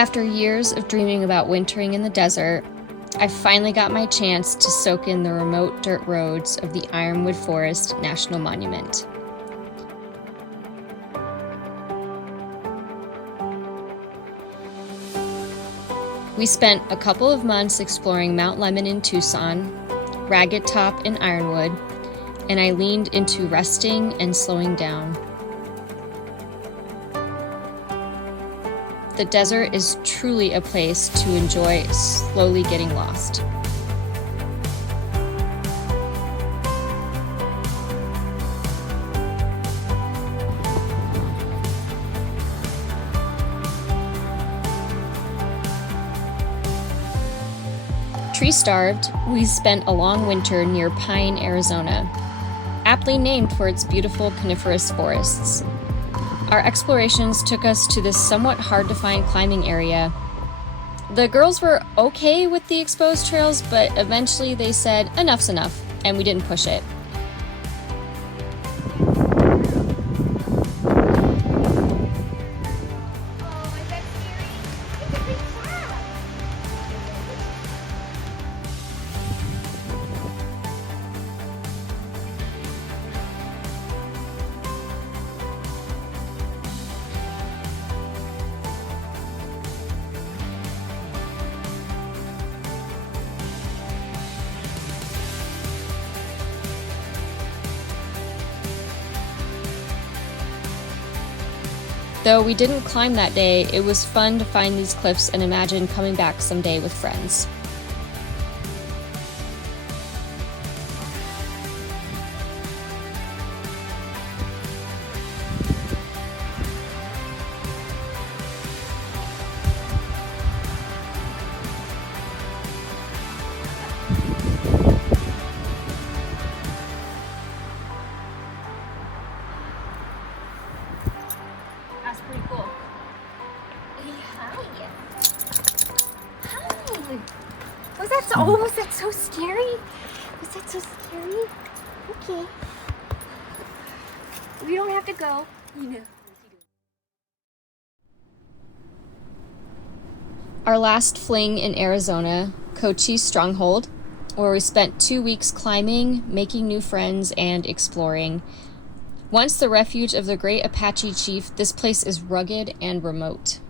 After years of dreaming about wintering in the desert, I finally got my chance to soak in the remote dirt roads of the Ironwood Forest National Monument. We spent a couple of months exploring Mount Lemmon in Tucson, Ragged Top in Ironwood, and I leaned into resting and slowing down. The desert is truly a place to enjoy slowly getting lost. Tree-starved, we spent a long winter near Pine, Arizona, aptly named for its beautiful coniferous forests. Our explorations took us to this somewhat hard-to-find climbing area. The girls were okay with the exposed trails, but eventually they said, enough's enough, and we didn't push it. Though we didn't climb that day, it was fun to find these cliffs and imagine coming back someday with friends. That's pretty cool. Hey, hi. Hi. Was that so scary? Was that so scary? Okay. We don't have to go. You know. Our last fling in Arizona, Cochise Stronghold, where we spent 2 weeks climbing, making new friends, and exploring. Once the refuge of the great Apache chief, this place is rugged and remote.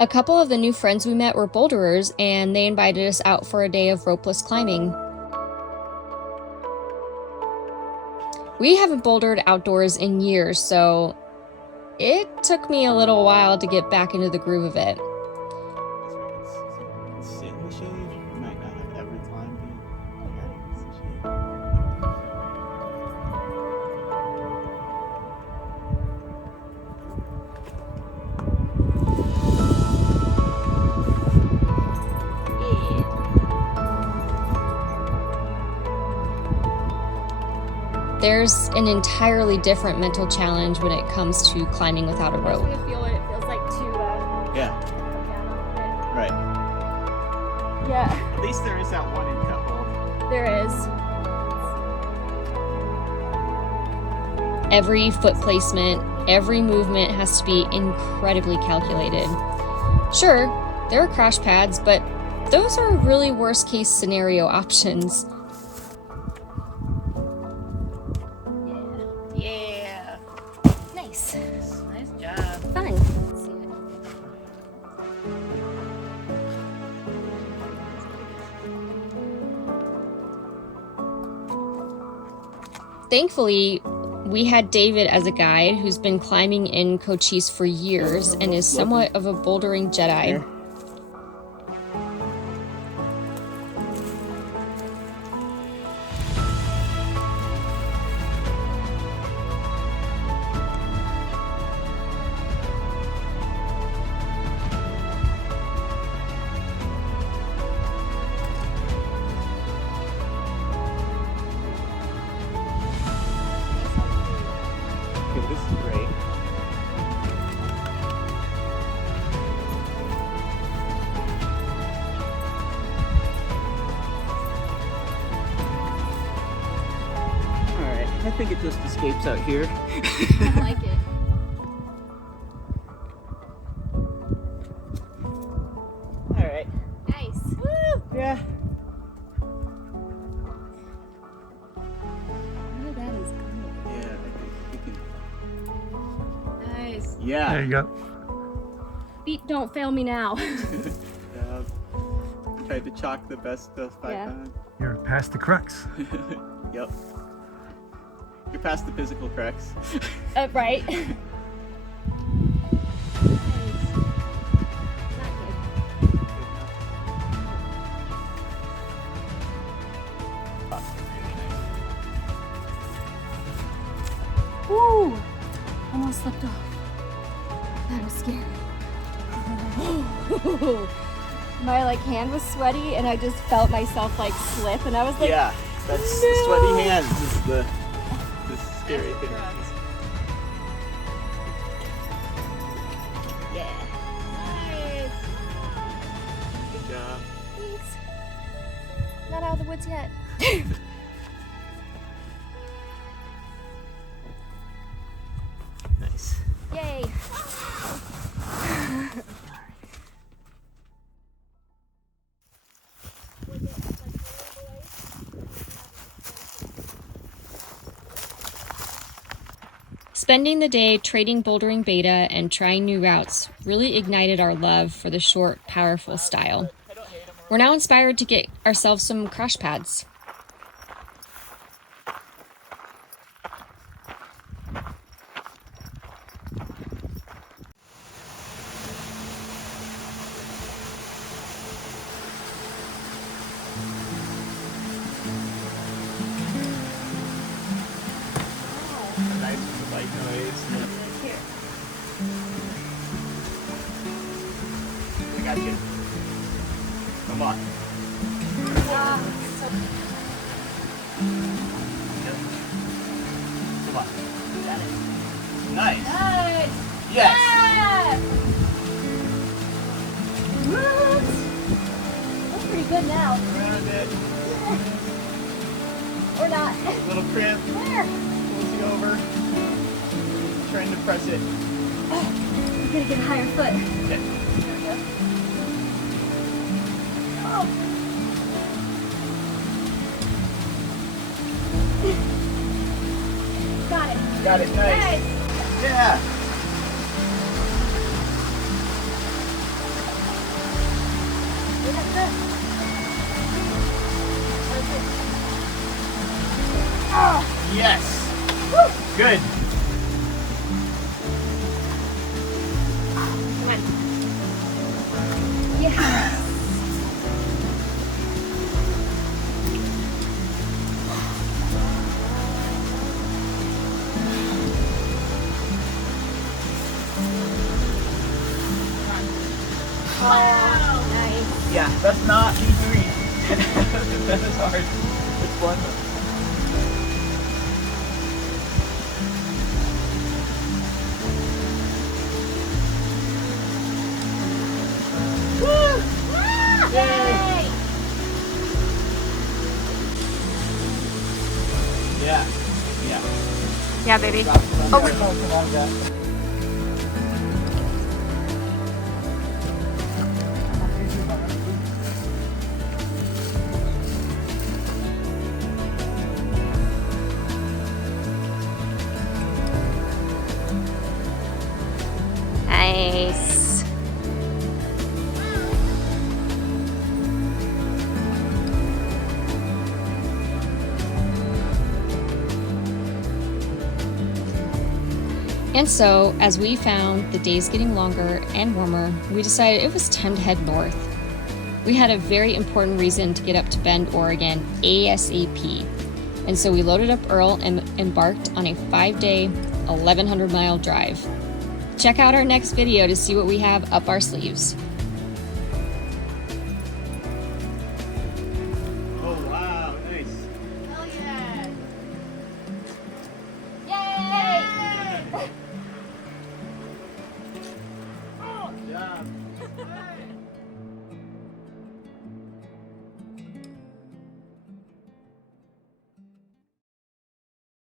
A couple of the new friends we met were boulderers, and they invited us out for a day of ropeless climbing. We haven't bouldered outdoors in years, so it took me a little while to get back into the groove of it. Sit in the shade. You might not have ever climbed in There's an entirely different mental challenge when it comes to climbing without a rope. I'm just gonna feel what it feels like to yeah, come down off right. of it. Yeah, At least there is that one in cut hold. there is. Every foot placement, every movement has to be incredibly calculated. Sure, there are crash pads, but those are really worst case scenario options. Yeah. Nice. Nice job. Fun. Thankfully, we had David as a guide who's been climbing in Cochise for years and is somewhat of a bouldering Jedi. Okay, this is great. think it just escapes out here. I like it. Alright. Nice. Woo! Yeah. Oh, that is good. Yeah, I think you can. Nice. Yeah. There you go. Feet don't fail me now. Yeah. Tried to chalk the best Python. You're past the crux. Yep. You're past the physical cracks. Right. Woo! Almost slipped off. That was scary. My hand was sweaty and I just felt myself slip and I was like, Yeah, that's no! the sweaty hands is the scary thing. Yeah. Nice. Good job. Thanks. Not out of the woods yet. Nice. Yay. Spending the day trading bouldering beta and trying new routes really ignited our love for the short, powerful style. We're now inspired to get ourselves some crash pads. Nice with the bike noise. Here. I got you. Come on. Yep. Come on. Got it. Nice. Nice. Yes. Yeah. What? That's pretty good now. Around it. Or not. A little crimp. Where? Closing over. Trying to press it. I'm gonna get a higher foot. Okay. There we go. Oh. Got it. Got it. Nice. Nice. Yeah. Yes. Woo. Good. Come on. Yeah. Wow. Nice. Yeah, that's not easy. That is hard. It's fun. Woo! Yay! Yeah. Yeah. Yeah, baby. Drop it on there. Come on, Dad. Nice. And so, as we found the days getting longer and warmer, we decided it was time to head north. We had a very important reason to get up to Bend, Oregon ASAP. And so we loaded up Earl and embarked on a 5-day, 1,100-mile drive. Check out our next video to see what we have up our sleeves.